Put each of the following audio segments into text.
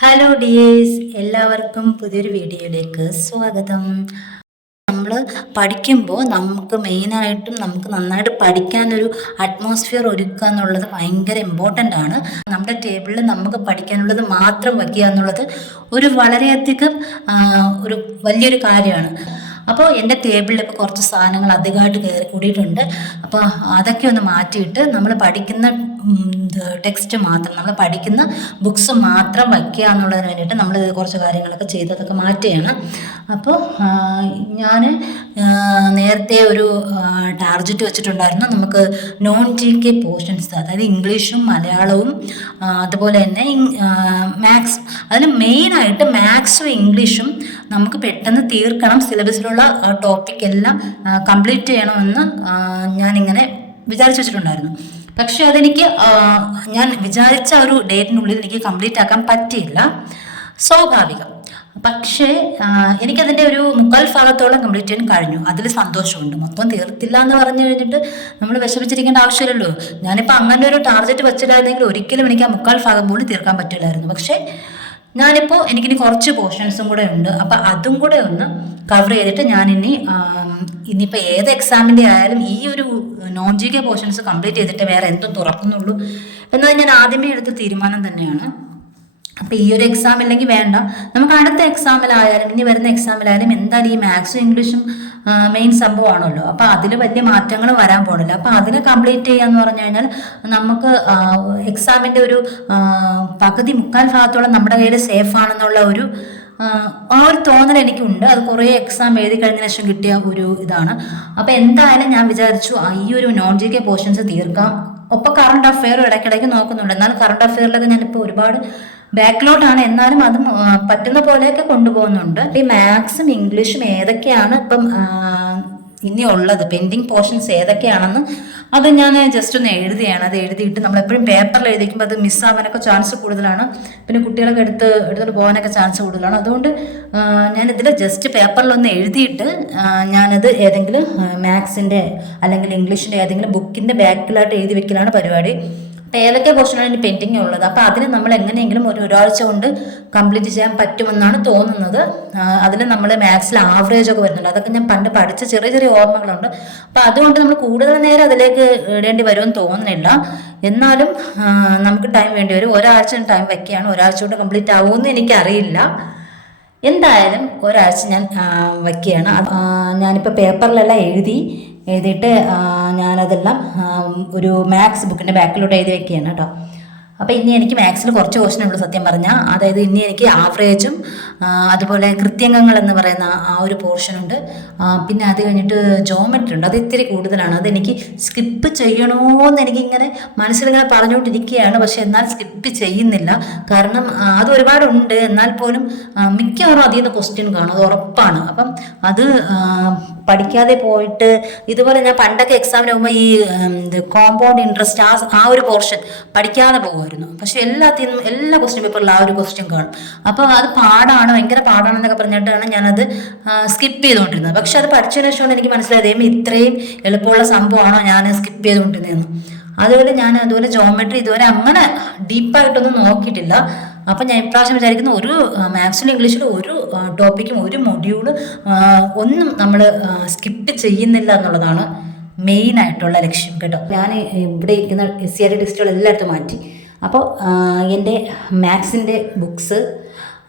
Hello dears, എല്ലാവർക്കും പുതിയൊരു വീഡിയോയിലേക്ക് സ്വാഗതം. നമ്മൾ പഠിക്കുമ്പോൾ നമുക്ക് മെയിനായിട്ടും നമുക്ക് നന്നായിട്ട് പഠിക്കാനൊരു അറ്റ്മോസ്ഫിയർ ഒരുക്കുക എന്നുള്ളത് ഭയങ്കര ഇമ്പോർട്ടൻ്റ് ആണ്. നമ്മുടെ ടേബിളിൽ നമുക്ക് പഠിക്കാനുള്ളത് മാത്രം വയ്ക്കുക എന്നുള്ളത് ഒരു വളരെയധികം ഒരു വലിയൊരു കാര്യമാണ്. അപ്പോൾ എൻ്റെ ടേബിളിൽ ഇപ്പോൾ കുറച്ച് സാധനങ്ങൾ അധികമായിട്ട് കയറി കൂടിയിട്ടുണ്ട്. അപ്പോൾ അതൊക്കെ ഒന്ന് മാറ്റിയിട്ട് നമ്മൾ പഠിക്കുന്ന ടെക്സ്റ്റ് മാത്രം, നമ്മൾ പഠിക്കുന്ന ബുക്സ് മാത്രം വയ്ക്കുക എന്നുള്ളതിന് വേണ്ടിയിട്ട് നമ്മൾ കുറച്ച് കാര്യങ്ങളൊക്കെ ചെയ്തതൊക്കെ മാറ്റുകയാണ്. അപ്പോൾ ഞാൻ നേരത്തെ ഒരു ടാർജറ്റ് വെച്ചിട്ടുണ്ടായിരുന്നു. നമുക്ക് നോൺ GK പോർഷൻസ്, അതായത് ഇംഗ്ലീഷും മലയാളവും അതുപോലെ തന്നെ മാത്സ്, അതിൽ മെയിനായിട്ട് മാത്സും ഇംഗ്ലീഷും നമുക്ക് പെട്ടെന്ന് തീർക്കണം. സിലബസിലുള്ള ടോപ്പിക് എല്ലാം കംപ്ലീറ്റ് ചെയ്യണമെന്ന് ഞാനിങ്ങനെ വിചാരിച്ചു വെച്ചിട്ടുണ്ടായിരുന്നു. പക്ഷെ അതെനിക്ക് ഞാൻ വിചാരിച്ച ഒരു ഡേറ്റിനുള്ളിൽ എനിക്ക് കംപ്ലീറ്റ് ആക്കാൻ പറ്റിയില്ല, സ്വാഭാവികം. പക്ഷേ എനിക്കതിൻ്റെ ഒരു 3/4 ഭാഗത്തോളം കംപ്ലീറ്റ് ചെയ്യാൻ കഴിഞ്ഞു. അതിൽ സന്തോഷമുണ്ട്. മൊത്തം തീർത്തില്ല എന്ന് പറഞ്ഞു കഴിഞ്ഞിട്ട് നമ്മൾ വിഷമിച്ചിരിക്കേണ്ട ആവശ്യമില്ലല്ലോ. ഞാനിപ്പോൾ അങ്ങനെ ഒരു ടാർഗറ്റ് വെച്ചില്ലായിരുന്നെങ്കിൽ ഒരിക്കലും എനിക്ക് ആ 3/4 ഭാഗം പോലും തീർക്കാൻ പറ്റില്ലായിരുന്നു. പക്ഷേ ഞാനിപ്പോൾ എനിക്കിനി കുറച്ച് പോർഷൻസും കൂടെ ഉണ്ട്. അപ്പം അതും കൂടെ ഒന്ന് കവർ ചെയ്തിട്ട് ഞാനിനി ഇനിയിപ്പോൾ ഏത് എക്സാമിൻ്റെ ആയാലും ഈ ഒരു നോൺ GK പോർഷൻസ് കംപ്ലീറ്റ് ചെയ്തിട്ട് വേറെ എന്തും തുറക്കുന്നുള്ളൂ എന്നത് ഞാൻ ആദ്യമേ എടുത്ത തീരുമാനം തന്നെയാണ്. അപ്പോൾ ഈ ഒരു എക്സാം ഇല്ലെങ്കിൽ വേണ്ട, നമുക്ക് അടുത്ത എക്സാമിലായാലും ഇനി വരുന്ന എക്സാമിലായാലും എന്തായാലും ഈ മാത്സും ഇംഗ്ലീഷും മെയിൻ സംഭവമാണല്ലോ. അപ്പോൾ അതിൽ വലിയ മാറ്റങ്ങൾ വരാൻ പോണില്ല. അപ്പോൾ അതിനെ കംപ്ലീറ്റ് ചെയ്യാന്ന് പറഞ്ഞു കഴിഞ്ഞാൽ നമുക്ക് എക്സാമിൻ്റെ ഒരു പകുതി 3/4 ഭാഗത്തോളം നമ്മുടെ കയ്യിൽ സേഫ് ആണെന്നുള്ള ആ ഒരു തോന്നൽ എനിക്കുണ്ട്. അത് കുറേ എക്സാം എഴുതി കഴിഞ്ഞ ശേഷം കിട്ടിയ ഒരു ഇതാണ്. അപ്പോൾ എന്തായാലും ഞാൻ വിചാരിച്ചു ഈ ഒരു നോൺ GK പോർഷൻസ് തീർക്കാം. ഒപ്പം കറണ്ട് അഫെയർ ഇടയ്ക്കിടയ്ക്ക് നോക്കുന്നുണ്ട്. എന്നാലും കറണ്ട് അഫെയറിലൊക്കെ ഞാനിപ്പോൾ ഒരുപാട് ബാക്കിലോട്ടാണ്. എന്നാലും അതും പറ്റുന്ന പോലെയൊക്കെ കൊണ്ടുപോകുന്നുണ്ട്. ഈ മാത്സും ഇംഗ്ലീഷും ഏതൊക്കെയാണ് ഇപ്പം ഇനി ഉള്ളത്, പെൻഡിങ് പോർഷൻസ് ഏതൊക്കെയാണെന്ന് അത് ഞാൻ ജസ്റ്റ് ഒന്ന് എഴുതിയാണ്. അത് എഴുതിയിട്ട് നമ്മളെപ്പോഴും പേപ്പറിൽ എഴുതിക്കുമ്പോൾ അത് മിസ്സാവാനൊക്കെ ചാൻസ് കൂടുതലാണ്. പിന്നെ കുട്ടികളൊക്കെ എടുത്തോണ്ട് പോകാനൊക്കെ ചാൻസ് കൂടുതലാണ്. അതുകൊണ്ട് ഞാനിതിൽ ജസ്റ്റ് പേപ്പറിലൊന്ന് എഴുതിയിട്ട് ഞാനത് ഏതെങ്കിലും മാത്സിൻ്റെ അല്ലെങ്കിൽ ഇംഗ്ലീഷിൻ്റെ ഏതെങ്കിലും ബുക്കിൻ്റെ ബാക്കിലായിട്ട് എഴുതി വെക്കലാണ് പരിപാടി. അപ്പോൾ ഏതൊക്കെ പോർഷനാണ് ഇനി പെൻഡിങ് ഉള്ളത്. അപ്പോൾ അതിന് നമ്മൾ എങ്ങനെയെങ്കിലും ഒരാഴ്ച കൊണ്ട് കംപ്ലീറ്റ് ചെയ്യാൻ പറ്റുമെന്നാണ് തോന്നുന്നത്. അതിൽ നമ്മൾ മാത്സിൽ ആവറേജ് ഒക്കെ വരുന്നുണ്ട്. അതൊക്കെ ഞാൻ പണ്ട് പഠിച്ച ചെറിയ ചെറിയ ഓർമ്മകളുണ്ട്. അപ്പോൾ അതുകൊണ്ട് നമ്മൾ കൂടുതൽ നേരം അതിലേക്ക് ഇടേണ്ടി വരുമെന്ന് തോന്നുന്നില്ല. എന്നാലും നമുക്ക് ടൈം വേണ്ടി വരും. ഒരാഴ്ച ടൈം വെക്കുകയാണ്. ഒരാഴ്ച കൊണ്ട് കംപ്ലീറ്റ് ആവുമെന്ന് എനിക്കറിയില്ല. എന്തായാലും ഒരാഴ്ച ഞാൻ വയ്ക്കുകയാണ്. ഞാനിപ്പോൾ പേപ്പറിലെല്ലാം എഴുതിയിട്ട് ഞാനതെല്ലാം ഒരു മാത്സ് ബുക്കിൻ്റെ ബാക്കിലോട്ട് എഴുതി വെക്കുകയാണ് കേട്ടോ. അപ്പോൾ ഇനി എനിക്ക് മാത്സിൽ കുറച്ച് ക്വസ്റ്റ്യനുള്ളൂ സത്യം പറഞ്ഞാൽ. അതായത് ഇനി എനിക്ക് ആവറേജും അതുപോലെ കൃത്യംഗങ്ങൾ എന്ന് പറയുന്ന ആ ഒരു പോർഷനുണ്ട്. പിന്നെ അത് കഴിഞ്ഞിട്ട് ജോമെട്രി ഉണ്ട്. അത് ഇത്തിരി കൂടുതലാണ്. അതെനിക്ക് സ്കിപ്പ് ചെയ്യണമെന്ന് എനിക്കിങ്ങനെ മനസ്സിലിങ്ങനെ പറഞ്ഞുകൊണ്ടിരിക്കുകയാണ്. പക്ഷെ എന്നാൽ സ്കിപ്പ് ചെയ്യുന്നില്ല. കാരണം അത് ഒരുപാടുണ്ട്. എന്നാൽ പോലും മിക്കവാറും അതിൽ നിന്ന് ക്വസ്റ്റ്യൻ കാണും, അത് ഉറപ്പാണ്. അപ്പം അത് പഠിക്കാതെ പോയിട്ട് ഇതുപോലെ ഞാൻ പണ്ടൊക്കെ എക്സാമിന് പോകുമ്പോൾ ഈ കോമ്പൗണ്ട് ഇൻട്രസ്റ്റ് ആ ഒരു പോർഷൻ പഠിക്കാതെ പോകുമായിരുന്നു. പക്ഷെ എല്ലാ ക്വസ്റ്റ്യൻ പേപ്പറിലും ആ ഒരു ക്വസ്റ്റ്യൻ കാണും. അപ്പോൾ അത് പാടാണ്, ഭയങ്കര പാടാണെന്നൊക്കെ പറഞ്ഞിട്ടാണ് ഞാനത് സ്കിപ്പ് ചെയ്തുകൊണ്ടിരുന്നത്. പക്ഷെ അത് പഠിച്ചതിന് ശേഷമാണ് എനിക്ക് മനസ്സിലായത് ഇത്രയും എളുപ്പമുള്ള സംഭവമാണോ ഞാൻ സ്കിപ്പ് ചെയ്തുകൊണ്ടിരുന്നതെന്ന്. അതുപോലെ ജോമെട്രി ഇതുവരെ അങ്ങനെ ഡീപ്പായിട്ടൊന്നും നോക്കിയിട്ടില്ല. അപ്പം ഞാൻ ഇപ്രാവശ്യം വിചാരിക്കുന്ന ഒരു മാത്സിലും ഇംഗ്ലീഷിലും ഒരു ടോപ്പിക്കും ഒരു മൊഡ്യൂള് ഒന്നും നമ്മൾ സ്കിപ്പ് ചെയ്യുന്നില്ല എന്നുള്ളതാണ് മെയിനായിട്ടുള്ള ലക്ഷ്യം കേട്ടോ. ഞാൻ ഇവിടെ ഇരിക്കുന്ന SCRT ടെസ്റ്റുകൾ എല്ലായിടത്തും മാറ്റി. അപ്പോൾ എൻ്റെ മാത്സിൻ്റെ ബുക്സ്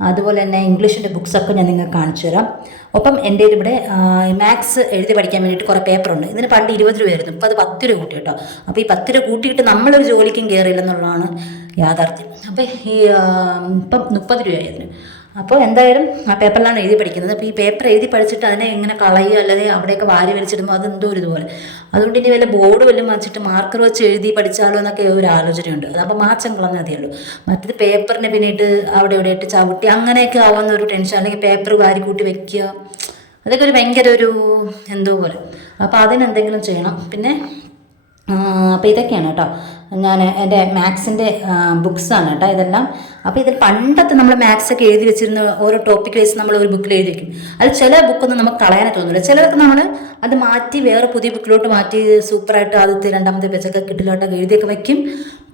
അതുപോലെ തന്നെ ഇംഗ്ലീഷിൻ്റെ ബുക്സൊക്കെ ഞാൻ നിങ്ങൾക്ക് കാണിച്ചു തരാം. ഒപ്പം എൻ്റെ ഇവിടെ മാത്സ് എഴുതി പഠിക്കാൻ വേണ്ടിയിട്ട് കുറേ പേപ്പറുണ്ട്. ഇതിന് പണ്ട് 20 രൂപയായിരുന്നു. ഇപ്പോൾ അത് 10 രൂപ കൂട്ടി കേട്ടോ. അപ്പോൾ ഈ 10 രൂപ കൂട്ടിയിട്ട് നമ്മളൊരു ജോലിക്കും കയറിയില്ലെന്നുള്ളതാണ് യാഥാർത്ഥ്യം. അപ്പോൾ ഇപ്പം 30 രൂപയായിരുന്നു. അപ്പോൾ എന്തായാലും ആ പേപ്പറിലാണ് എഴുതി പഠിക്കുന്നത്. അപ്പോൾ ഈ പേപ്പർ എഴുതി പഠിച്ചിട്ട് അതിനെ ഇങ്ങനെ കളയുക, അല്ലാതെ അവിടെയൊക്കെ വാരി വലിച്ചിടുമ്പോൾ അതെന്തോ ഒരു ഇതുപോലെ. അതുകൊണ്ട് ഇനി വല്ല ബോർഡ് വല്ലതും വെച്ചിട്ട് മാർക്കർ വെച്ച് എഴുതി പഠിച്ചാലോ എന്നൊക്കെ ഒരു ആലോചനയുണ്ട്. അതപ്പോൾ മാച്ചം കളഞ്ഞാൽ മതിയല്ലോ. മറ്റത് പേപ്പറിനെ പിന്നീട്ട് അവിടെ ഇവിടെ ഇട്ട് ചവിട്ടി അങ്ങനെയൊക്കെ ആവുന്ന ഒരു ടെൻഷൻ, അല്ലെങ്കിൽ പേപ്പർ വാരി കൂട്ടി വെക്കുക, അതൊക്കെ ഒരു ഭയങ്കര ഒരു എന്തോ പോലെ. അപ്പോൾ അതിനെന്തെങ്കിലും ചെയ്യണം. പിന്നെ അപ്പോൾ ഇതൊക്കെയാണ് കേട്ടോ ഞാൻ എൻ്റെ മാത്സിൻ്റെ ബുക്സാണ് കേട്ടോ ഇതെല്ലാം. അപ്പോൾ ഇതിൽ പണ്ടത്തെ നമ്മൾ മാത്സ് ഒക്കെ എഴുതി വെച്ചിരുന്ന ഓരോ ടോപ്പിക് വൈസ് നമ്മൾ ഒരു ബുക്കിൽ എഴുതി വെക്കും. അത് ചില ബുക്കൊന്നും നമുക്ക് കളയാനേ തോന്നില്ല. ചിലതൊക്കെ നമ്മൾ അത് മാറ്റി വേറെ പുതിയ ബുക്കിലോട്ട് മാറ്റി സൂപ്പറായിട്ട് ആദ്യത്തെ രണ്ടാമത്തെ പേജൊക്കെ കിട്ടിലോട്ടൊക്കെ എഴുതിയൊക്കെ വയ്ക്കും.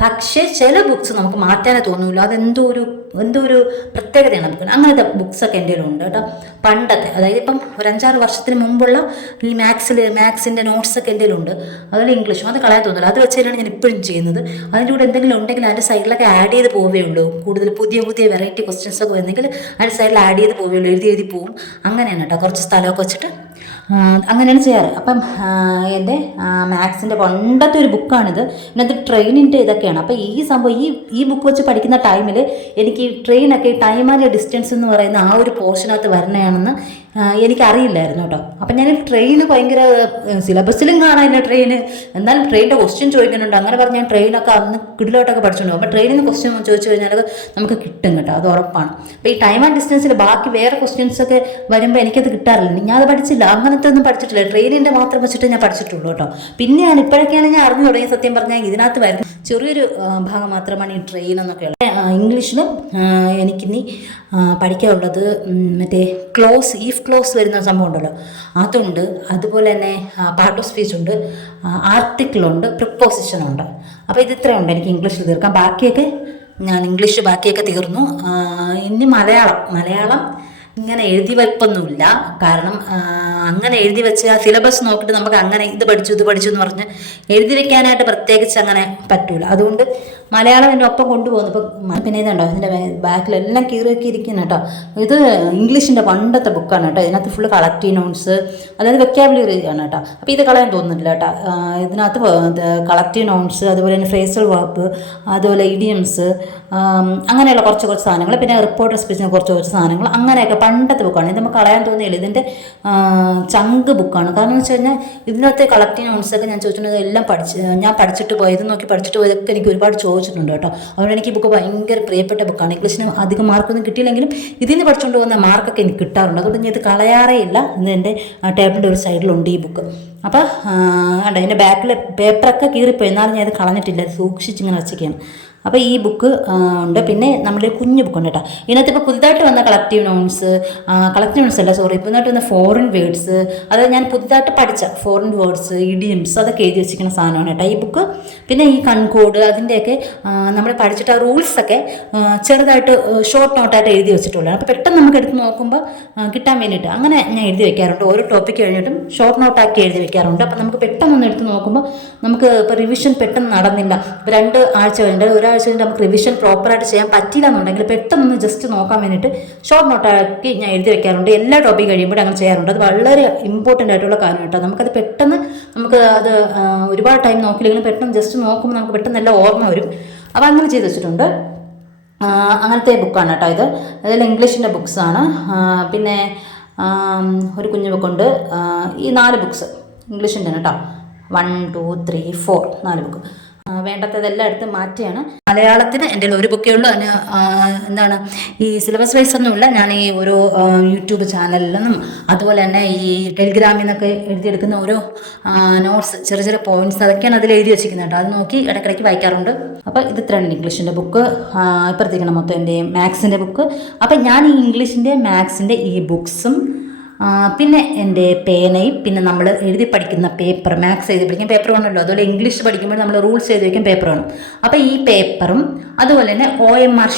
പക്ഷേ ചില ബുക്സ് നമുക്ക് മാറ്റാനേ തോന്നില്ല. അതെന്തോ ഒരു പ്രത്യേകതയാണ് നമുക്ക്. അങ്ങനത്തെ ബുക്സൊക്കെ എൻ്റെ കയ്യിലുണ്ട് കേട്ടോ. പണ്ടത്തെ, അതായത് ഇപ്പം ഒരു 5-6 വർഷത്തിന് മുമ്പുള്ള ഈ മാത്സിൻ്റെ നോട്ട്സൊക്കെ എൻ്റെ കയ്യിലുണ്ട്. അതുപോലെ ഇംഗ്ലീഷും അത് കളയാൻ തോന്നില്ല. അത് വെച്ച് തന്നെയാണ് ഞാൻ ഇപ്പോഴും ചെയ്യുന്നത്. അതിൻ്റെ കൂടെ എന്തെങ്കിലും ഉണ്ടെങ്കിൽ അതിൻ്റെ സൈഡിലൊക്കെ ആഡ് ചെയ്ത് പോവേ ഉള്ളൂ. കൂടുതൽ പുതിയ വെറൈറ്റി ക്വസ്റ്റ്യൻസ് ഒക്കെ വരുന്നെങ്കിൽ അതിൻ്റെ സൈഡിൽ ആഡ് ചെയ്ത് പോവേ ഉള്ളൂ. എഴുതി പോവും. അങ്ങനെയാണ് കേട്ടോ. കുറച്ച് സ്ഥലമൊക്കെ വെച്ചിട്ട് അങ്ങനെയാണ് ചെയ്യാറ്. അപ്പം എൻ്റെ മാത്സിൻ്റെ പണ്ടത്തെ ഒരു ബുക്കാണിത്. ഇതിനകത്ത് ട്രെയിനിൻ്റെ ഇതൊക്കെയാണ്. അപ്പോൾ ഈ സംഭവം ഈ ബുക്ക് വെച്ച് പഠിക്കുന്ന ടൈമിൽ എനിക്ക് ട്രെയിനൊക്കെ ടൈം ആൻഡ് ഡിസ്റ്റൻസ് എന്ന് പറയുന്ന ആ ഒരു പോർഷനകത്ത് വരണയാണെന്ന് എനിക്കറിയില്ലായിരുന്നു കേട്ടോ. അപ്പം ഞാൻ ട്രെയിന് ഭയങ്കര സിലബസിലും കാണാനില്ല ട്രെയിന്, എന്നാലും ട്രെയിനിൻ്റെ ക്വസ്റ്റ്യൻ ചോദിക്കുന്നുണ്ട്. അങ്ങനെ പറഞ്ഞ് ഞാൻ ട്രെയിനൊക്കെ അന്ന് കിടിലോട്ടൊക്കെ പഠിച്ചുകൊണ്ടു. അപ്പോൾ ട്രെയിനിൽ നിന്ന് ക്വസ്റ്റ്യൻ ചോദിച്ചു കഴിഞ്ഞാൽ നമുക്ക് കിട്ടും കേട്ടോ, അത് ഉറപ്പാണ്. അപ്പോൾ ഈ ടൈം ആൻഡ് ഡിസ്റ്റൻസിൽ ബാക്കി വേറെ ക്വസ്റ്റ്യൻസൊക്കെ വരുമ്പോൾ എനിക്കത് കിട്ടാറില്ല. ഞാൻ അത് പഠിച്ചില്ല, അങ്ങനത്തെ ഒന്നും പഠിച്ചിട്ടില്ല. ട്രെയിനിൻ്റെ മാത്രം വെച്ചിട്ട് ഞാൻ പഠിച്ചിട്ടുള്ളൂ കേട്ടോ. പിന്നെയാണ് ഇപ്പോഴൊക്കെയാണ് ഞാൻ അറിഞ്ഞു തുടങ്ങി. സത്യം പറഞ്ഞാൽ ഇതിനകത്ത് വരുന്ന ചെറിയൊരു ഭാഗം മാത്രമാണ് ഈ ട്രെയിൻ എന്നൊക്കെയുള്ളത്. ഇംഗ്ലീഷിലും എനിക്കിനി പഠിക്കാനുള്ളത് മറ്റേ ക്ലോസ് വരുന്ന സംഭവം ഉണ്ടല്ലോ, അതുണ്ട്. അതുപോലെ തന്നെ പാർട്ട് ഓഫ് സ്പീച്ച് ഉണ്ട്, ആർട്ടിക്കിളുണ്ട്, പ്രിപ്പോസിഷനുണ്ട്. അപ്പോൾ ഇത് ഇത്രയുണ്ട് എനിക്ക് ഇംഗ്ലീഷിൽ തീർക്കാം. ബാക്കിയൊക്കെ ഞാൻ ഇംഗ്ലീഷ് ബാക്കിയൊക്കെ തീർന്നു. ഇനി മലയാളം ഇങ്ങനെ എഴുതി വയ്പ്പൊന്നുമില്ല. കാരണം അങ്ങനെ എഴുതി വെച്ച് ആ സിലബസ് നോക്കിയിട്ട് നമുക്ക് അങ്ങനെ ഇത് പഠിച്ചു എന്ന് പറഞ്ഞ് എഴുതി വെക്കാനായിട്ട് പ്രത്യേകിച്ച് അങ്ങനെ പറ്റൂല. അതുകൊണ്ട് മലയാളം എൻ്റെ ഒപ്പം കൊണ്ടുപോകുന്നു. ഇപ്പം പിന്നെ ഇതുണ്ടോ, ഇതിൻ്റെ ബാക്കിലെല്ലാം കീറിയൊക്കെ ഇരിക്കുന്നു കേട്ടോ. ഇത് ഇംഗ്ലീഷിൻ്റെ പണ്ടത്തെ ബുക്കാണ് കേട്ടോ. ഇതിനകത്ത് ഫുള്ള് കളക്റ്റീവ് നൗൺസ്, അതായത് വെക്കാബുലറി ആണ് കേട്ടോ. അപ്പോൾ ഇത് കളയാൻ തോന്നുന്നില്ല കേട്ടോ. ഇതിനകത്ത് കളക്റ്റീവ് നൗൺസ്, അതുപോലെ തന്നെ ഫ്രേസൽ വേർബ്, അതുപോലെ ഇഡിയംസ്, അങ്ങനെയുള്ള കുറച്ച് സാധനങ്ങൾ, പിന്നെ റിപ്പോർട്ടർ സ്പീച്ചിന് കുറച്ച് സാധനങ്ങൾ, അങ്ങനെയൊക്കെ പണ്ടത്തെ ബുക്കാണ്. ഇത് നമുക്ക് കളയാൻ തോന്നിയില്ല. ഇതിൻ്റെ ചങ്ക് ബുക്കാണ്. കാരണം എന്ന് വെച്ച് കഴിഞ്ഞാൽ ഇതിനകത്തെ കളക്റ്റീവ് നൗൺസൊക്കെ ഞാൻ ചോദിച്ചിട്ടുണ്ടെങ്കിൽ എല്ലാം ഞാൻ പഠിച്ചിട്ട് പോയത് നോക്കി പഠിച്ചിട്ട് പോയതൊക്കെ എനിക്ക് ഒരുപാട് ചോദിച്ചിട്ടുണ്ട് കേട്ടോ. അതുകൊണ്ട് എനിക്ക് ഈ ബുക്ക് ഭയങ്കര പ്രിയപ്പെട്ട ബുക്കാണ്. ഇംഗ്ലീഷിന് അധികം മാർക്കൊന്നും കിട്ടിയില്ലെങ്കിലും ഇതിൽ നിന്ന് പഠിച്ചുകൊണ്ട് പോകുന്ന മാർക്കൊക്കെ എനിക്ക് കിട്ടാറുണ്ട്. അതുകൊണ്ട് ഞാൻ ഇത് കളയാറേ ഇല്ല. ഇന്ന് എൻ്റെ ടേബിളിൻ്റെ ഒരു സൈഡിലുണ്ട് ഈ ബുക്ക്. അപ്പോൾ ഉണ്ട്, അതിൻ്റെ ബാക്കിൽ പേപ്പറൊക്കെ കീറിപ്പോയി, എന്നാലും ഞാൻ ഇത് കളഞ്ഞിട്ടില്ല, അത് സൂക്ഷിച്ചിങ്ങനെ വച്ചിരിക്കുകയാണ്. അപ്പോൾ ഈ ബുക്ക് ഉണ്ട്. പിന്നെ നമ്മുടെ കുഞ്ഞു ബുക്കുണ്ട് കേട്ടോ. ഇതിനകത്ത് ഇപ്പോൾ പുതുതായിട്ട് വന്ന കളക്റ്റീവ് നൗൺസ് അല്ല, പുതുതായിട്ട് വന്ന ഫോറിൻ വേർഡ്സ്, അതായത് ഞാൻ പുതുതായിട്ട് പഠിച്ച ഫോറിൻ വേർഡ്സ്, ഇഡിയംസ്, അതൊക്കെ എഴുതി വെച്ചിരിക്കുന്ന സാധനമാണ് കേട്ടോ ഈ ബുക്ക്. പിന്നെ ഈ കൺകോഡ്, അതിൻ്റെയൊക്കെ നമ്മൾ പഠിച്ചിട്ട് ആ റൂൾസൊക്കെ ചെറുതായിട്ട് ഷോർട്ട് നോട്ടായിട്ട് എഴുതി വെച്ചിട്ടുള്ളതാണ്. അപ്പോൾ പെട്ടെന്ന് നമുക്ക് എടുത്ത് നോക്കുമ്പോൾ കിട്ടാൻ വേണ്ടിയിട്ട് അങ്ങനെ ഞാൻ എഴുതി വെക്കാറുണ്ട്. ഓരോ ടോപ്പിക്ക് കഴിഞ്ഞിട്ടും ഷോർട്ട് നോട്ടാക്കി എഴുതി വെക്കാറുണ്ട്. അപ്പോൾ നമുക്ക് പെട്ടെന്നൊന്ന് എടുത്ത് നോക്കുമ്പോൾ നമുക്ക് ഇപ്പോൾ റിവിഷൻ പെട്ടെന്ന് നടന്നില്ല, ഇപ്പോൾ 2 ആഴ്ച കഴിഞ്ഞിട്ട് ഒരാഴ്ച കഴിഞ്ഞിട്ട് നമുക്ക് റിവിഷൻ പ്രോപ്പറായിട്ട് ചെയ്യാൻ പറ്റില്ല എന്നുണ്ടെങ്കിൽ പെട്ടെന്ന് ജസ്റ്റ് നോക്കാൻ വേണ്ടിയിട്ട് ഷോർട്ട് നോട്ടാക്കി ഞാൻ എഴുതി വെക്കാറുണ്ട്. എല്ലാ ടോപ്പിക് കഴിയുമ്പോഴും അങ്ങനെ ചെയ്യാറുണ്ട്. അത് വളരെ ഇമ്പോർട്ടൻ്റ് ആയിട്ടുള്ള കാര്യം കേട്ടോ. നമുക്കത് പെട്ടെന്ന് അത് ഒരുപാട് ടൈം നോക്കില്ലെങ്കിലും പെട്ടെന്ന് ജസ്റ്റ് നോക്കുമ്പോൾ നമുക്ക് പെട്ടെന്ന് എല്ലാം ഓർമ്മ വരും. അപ്പോൾ അങ്ങനെ ചെയ്ത് വെച്ചിട്ടുണ്ട്. അങ്ങനത്തെ ബുക്കാണ് കേട്ടോ ഇത്. അതിൽ ഇംഗ്ലീഷിൻ്റെ ബുക്സാണ്. പിന്നെ ഒരു കുഞ്ഞു ബുക്കുണ്ട്. ഈ 4 ബുക്സ് ഇംഗ്ലീഷിൻ്റെ കേട്ടോ. 1, 2, 3, 4 4 ബുക്ക്. വേണ്ടതെല്ലാം എടുത്ത് മാറ്റിയാണ്. മലയാളത്തിന് എൻ്റെ ഒരു ബുക്കേ ഉള്ളൂ. അതിന് എന്താണ് ഈ സിലബസ് വൈസ് ഒന്നുമില്ല. ഞാൻ ഈ ഓരോ യൂട്യൂബ് ചാനലിൽ നിന്നും അതുപോലെ തന്നെ ഈ ടെലിഗ്രാമിൽ നിന്നൊക്കെ എഴുതിയെടുക്കുന്ന ഓരോ നോട്ട്സ്, ചെറിയ പോയിന്റ്സ്, അതൊക്കെയാണ് അതിൽ എഴുതി വെച്ചിരിക്കുന്നത് കേട്ടോ. അത് നോക്കി ഇടയ്ക്കിടയ്ക്ക് വായിക്കാറുണ്ട്. അപ്പോൾ ഇത് ഇത്രയാണ് ഇംഗ്ലീഷിൻ്റെ ബുക്ക്. ഇപ്പുറത്തേക്കാണ് മൊത്തം എൻ്റെ മാത്സിൻ്റെ ബുക്ക്. അപ്പം ഞാൻ ഈ ഇംഗ്ലീഷിൻ്റെ മാത്സിൻ്റെ ഈ ബുക്സും പിന്നെ എൻ്റെ പേനയും, പിന്നെ നമ്മൾ എഴുതി പഠിക്കുന്ന പേപ്പർ, മാത്സ് എഴുതി പഠിക്കുന്ന പേപ്പർ വേണമല്ലോ. അതുപോലെ ഇംഗ്ലീഷ് പഠിക്കുമ്പോൾ നമ്മൾ റൂൾസ് എഴുതി വയ്ക്കാൻ പേപ്പർ വേണം. അപ്പോൾ ഈ പേപ്പറും അതുപോലെ തന്നെ OMR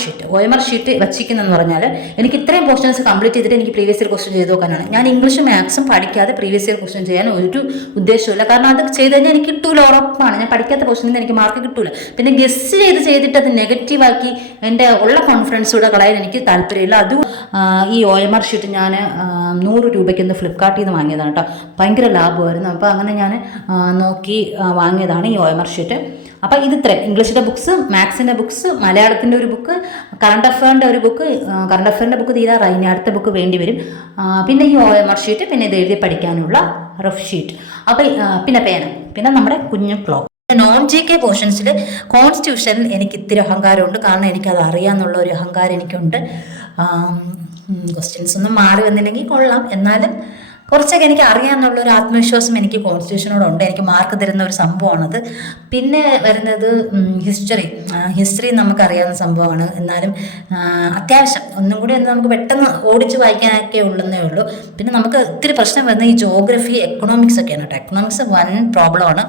ഷീറ്റ് വച്ചിരിക്കുന്നതെന്ന് പറഞ്ഞാൽ എനിക്ക് ഇത്രയും പോർഷൻസ് കംപ്ലീറ്റ് ചെയ്തിട്ട് എനിക്ക് പ്രീവിയസ് ഇയർ ക്വസ്റ്റ്യൻ ചെയ്ത് നോക്കാനാണ്. ഞാൻ ഇംഗ്ലീഷും മാത്സും പഠിക്കാതെ പ്രീവിയസ് ഇയർ ക്വസ്റ്റ്യൻ ചെയ്യാൻ ഒരു ഉദ്ദേശമില്ല. കാരണം അത് ചെയ്ത് കഴിഞ്ഞാൽ എനിക്ക് കിട്ടൂല, ഉറപ്പാണ്. ഞാൻ പഠിക്കാത്ത പോർഷനിൽ നിന്ന് എനിക്ക് മാർക്ക് കിട്ടൂല. പിന്നെ ഗസ് ചെയ്തിട്ട് അത് നെഗറ്റീവാക്കി എൻ്റെ ഉള്ള കോൺഫിഡൻസ് കൂടെ കളയാൻ എനിക്ക് താല്പര്യമില്ല. അതും ഈ OMR ഷീറ്റ് ഞാൻ 100 രൂപയ്ക്കൊന്ന് ഫ്ലിപ്കാർട്ടിൽ നിന്ന് വാങ്ങിയതാണ് കേട്ടോ. ഭയങ്കര ലാഭമായിരുന്നു. അപ്പോൾ അങ്ങനെ ഞാൻ നോക്കി വാങ്ങിയതാണ് ഈ OMR ഷീറ്റ്. അപ്പോൾ ഇതിത്രയും ഇംഗ്ലീഷിൻ്റെ ബുക്സ്, മാത്സിൻ്റെ ബുക്സ്, മലയാളത്തിൻ്റെ ഒരു ബുക്ക്, കറണ്ട് അഫയറിൻ്റെ ഒരു ബുക്ക്. കറണ്ട് അഫയറിൻ്റെ ബുക്ക് തീരാറായി, ഇനി അടുത്ത ബുക്ക് വേണ്ടി വരും. പിന്നെ ഈ OMR ഷീറ്റ്, പിന്നെ ഇത് എഴുതി പഠിക്കാനുള്ള റഫ് ഷീറ്റ്. അപ്പോൾ പിന്നെ പേന, പിന്നെ നമ്മുടെ കുഞ്ഞു ക്ലോക്ക്. നോൺ GK പോർഷൻസിൽ കോൺസ്റ്റിറ്റ്യൂഷനിൽ എനിക്ക് ഇത്തിരി അഹങ്കാരമുണ്ട്. കാരണം എനിക്കത് അറിയാമെന്നുള്ള ഒരു അഹങ്കാരം എനിക്കുണ്ട്. ക്വസ്റ്റ്യൻസ് ഒന്നും മാറി വന്നില്ലെങ്കിൽ കൊള്ളാം, എന്നാലും കുറച്ചൊക്കെ എനിക്ക് അറിയാമെന്നുള്ളൊരു ആത്മവിശ്വാസം എനിക്ക് കോൺസ്റ്റിറ്റ്യൂഷനോടുണ്ട്. എനിക്ക് മാർക്ക് തരുന്ന ഒരു സംഭവമാണത്. പിന്നെ വരുന്നത് ഹിസ്റ്ററി നമുക്കറിയാവുന്ന സംഭവമാണ്. എന്നാലും അത്യാവശ്യം ഒന്നും കൂടി നമുക്ക് പെട്ടെന്ന് ഓടിച്ച് വായിക്കാനൊക്കെ ഉള്ളെന്നേ ഉള്ളൂ. പിന്നെ നമുക്ക് ഒത്തിരി പ്രശ്നം വരുന്നത് ഈ ജോഗ്രഫി, എക്കണോമിക്സ് ഒക്കെയാണ് കേട്ടോ. എക്കണോമിക്സ് വൻ പ്രോബ്ലമാണ്.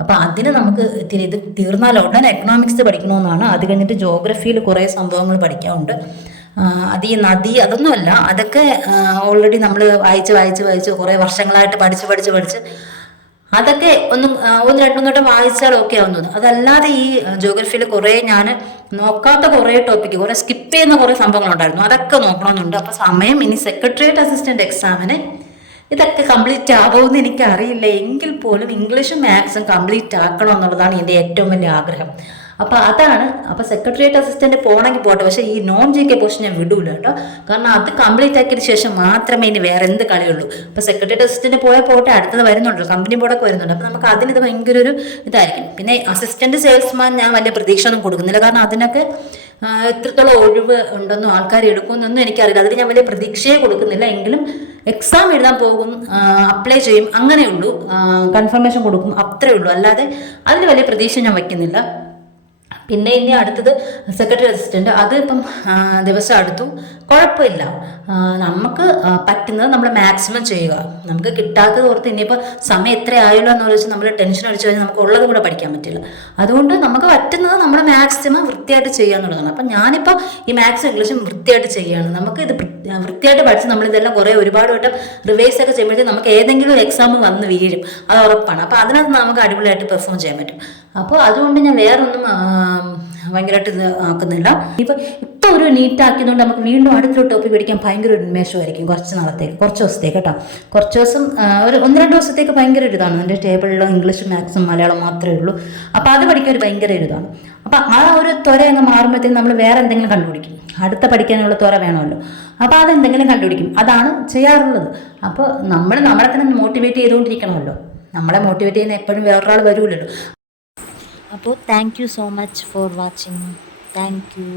അപ്പോൾ അതിന് നമുക്ക് ഇത്തിരി ഇത് തീർന്നാൽ ഉടനെ എക്കണോമിക്സ് പഠിക്കണമെന്നാണ്. അത് കഴിഞ്ഞിട്ട് ജോഗ്രഫിയിൽ കുറേ സംഭവങ്ങൾ പഠിക്കാനുണ്ട്. അത് ഈ നദി അതൊന്നുമല്ല, അതൊക്കെ ഓൾറെഡി നമ്മൾ വായിച്ച് കുറേ വർഷങ്ങളായിട്ട് പഠിച്ച് അതൊക്കെ ഒന്ന് രണ്ടൊന്നോട്ട് വായിച്ചാൽ ഓക്കെ ആവുന്നത്. അതല്ലാതെ ഈ ജോഗ്രഫിയിൽ കുറേ ഞാൻ നോക്കാത്ത കുറേ ടോപ്പിക്ക്, കുറേ സ്കിപ്പ് ചെയ്യുന്ന കുറേ സംഭവങ്ങളുണ്ടായിരുന്നു. അതൊക്കെ നോക്കണമെന്നുണ്ട്. അപ്പോൾ സമയം ഇനി സെക്രട്ടേറിയറ്റ് അസിസ്റ്റൻ്റ് എക്സാമിന് ഇതൊക്കെ കംപ്ലീറ്റ് ആവുമെന്ന് എനിക്കറിയില്ല. എങ്കിൽ പോലും ഇംഗ്ലീഷും മാത്സും കംപ്ലീറ്റ് ആക്കണം എന്നുള്ളതാണ് എൻ്റെ ഏറ്റവും വലിയ ആഗ്രഹം. അപ്പോൾ അതാണ്. അപ്പോൾ സെക്രട്ടേറിയറ്റ് അസിസ്റ്റൻ്റ് പോകണമെങ്കിൽ പോട്ടെ, പക്ഷേ ഈ നോൺ GK പോർഷൻ ഞാൻ വിടൂല കേട്ടോ. കാരണം അത് കംപ്ലീറ്റ് ആക്കിയതിന് ശേഷം മാത്രമേ ഇനി വേറെ എന്ത് കളിയുള്ളൂ. ഇപ്പോൾ സെക്രട്ടേറിയറ്റ് അസിസ്റ്റൻ്റ് പോയാൽ പോട്ടെ, അടുത്തത് വരുന്നുണ്ട്, കമ്പനി ബോർഡൊക്കെ വരുന്നുണ്ട്. അപ്പോൾ നമുക്ക് അതിനിത് ഭയങ്കര ഒരു ഇതായിരിക്കും. പിന്നെ അസിസ്റ്റൻറ്റ് സെയിൽസ്മാൻ ഞാൻ വലിയ പ്രതീക്ഷ ഒന്നും കൊടുക്കുന്നില്ല. കാരണം അതിനൊക്കെ എത്രത്തോളം ഒഴിവ് ഉണ്ടെന്നും ആൾക്കാർ എടുക്കുമെന്നൊന്നും എനിക്കറിയില്ല. അതിന് ഞാൻ വലിയ പ്രതീക്ഷയെ കൊടുക്കുന്നില്ല. എങ്കിലും എക്സാം എഴുതാൻ പോകും, അപ്ലൈ ചെയ്യും, അങ്ങനെയുള്ളൂ. കൺഫർമേഷൻ കൊടുക്കും, അത്രയേ ഉള്ളൂ. അല്ലാതെ അതിന് വലിയ പ്രതീക്ഷ ഞാൻ വയ്ക്കുന്നില്ല. പിന്നെ ഇനി അടുത്തത് സെക്രട്ടറി അസിസ്റ്റൻ്റ്. അത് ഇപ്പം ദിവസം അടുത്തു, കുഴപ്പമില്ല. നമുക്ക് പറ്റുന്നത് നമ്മൾ മാക്സിമം ചെയ്യുക. നമുക്ക് കിട്ടാത്തത് ഓർത്ത് ഇനിയിപ്പോൾ സമയം എത്ര ആയല്ലോ എന്ന് വെച്ചാൽ നമ്മൾ ടെൻഷൻ അടിച്ചു കഴിഞ്ഞാൽ നമുക്ക് ഉള്ളത് കൂടെ പഠിക്കാൻ പറ്റില്ല. അതുകൊണ്ട് നമുക്ക് പറ്റുന്നത് നമ്മൾ മാക്സിമം വൃത്തിയായിട്ട് ചെയ്യുക എന്നുള്ളതാണ്. അപ്പം ഞാനിപ്പോൾ ഈ മാത്സും ഇംഗ്ലീഷും വൃത്തിയായിട്ട് ചെയ്യുകയാണ്. നമുക്ക് ഇത് വൃത്തിയായിട്ട് പഠിച്ച് നമ്മളിതെല്ലാം ഒരുപാട് വട്ടം റിവൈസ് ഒക്കെ ചെയ്യുമ്പോഴത്തേക്കും നമുക്ക് ഏതെങ്കിലും ഒരു എക്സാം വന്ന് വീഴും, അത് ഉറപ്പാണ്. അപ്പോൾ അതിനകത്ത് നമുക്ക് അടിപൊളിയായിട്ട് പെർഫോം ചെയ്യാൻ പറ്റും. അപ്പോൾ അതുകൊണ്ട് ഞാൻ വേറൊന്നും ഭയങ്കരമായിട്ട് ഇത് ആക്കുന്നില്ല. ഇപ്പോൾ ഒരു നീറ്റാക്കിയതുകൊണ്ട് നമുക്ക് വീണ്ടും അടുത്തൊരു ടോപ്പിക് പഠിക്കാൻ ഭയങ്കര ഒരു ഉന്മേഷമായിരിക്കും കുറച്ച് ദിവസത്തേക്ക് കേട്ടോ. കുറച്ച് ദിവസം ഒരു 1-2 ദിവസത്തേക്ക് ഭയങ്കര ഒരു ഇതാണ്. എൻ്റെ ടേബിളിൽ ഇംഗ്ലീഷും മാത്സും മലയാളം മാത്രമേ ഉള്ളൂ. അപ്പോൾ അത് പഠിക്കാൻ ഒരു ഭയങ്കര ഒരു ഇതാണ്. അപ്പോൾ ആ ഒരു ത്വര അങ്ങ് മാറുമ്പോഴത്തേക്കും നമ്മൾ വേറെ എന്തെങ്കിലും കണ്ടുപിടിക്കും. അടുത്ത പഠിക്കാനുള്ള ത്വര വേണമല്ലോ. അപ്പോൾ അതെന്തെങ്കിലും കണ്ടുപിടിക്കും. അതാണ് ചെയ്യാറുള്ളത്. അപ്പോൾ നമ്മളെ തന്നെ മോട്ടിവേറ്റ് ചെയ്തുകൊണ്ടിരിക്കണമല്ലോ. നമ്മളെ മോട്ടിവേറ്റ് ചെയ്യുന്ന എപ്പോഴും വേറൊരാൾ വരില്ലല്ലോ. അപ്പോൾ thank you so much for watching. Thank you.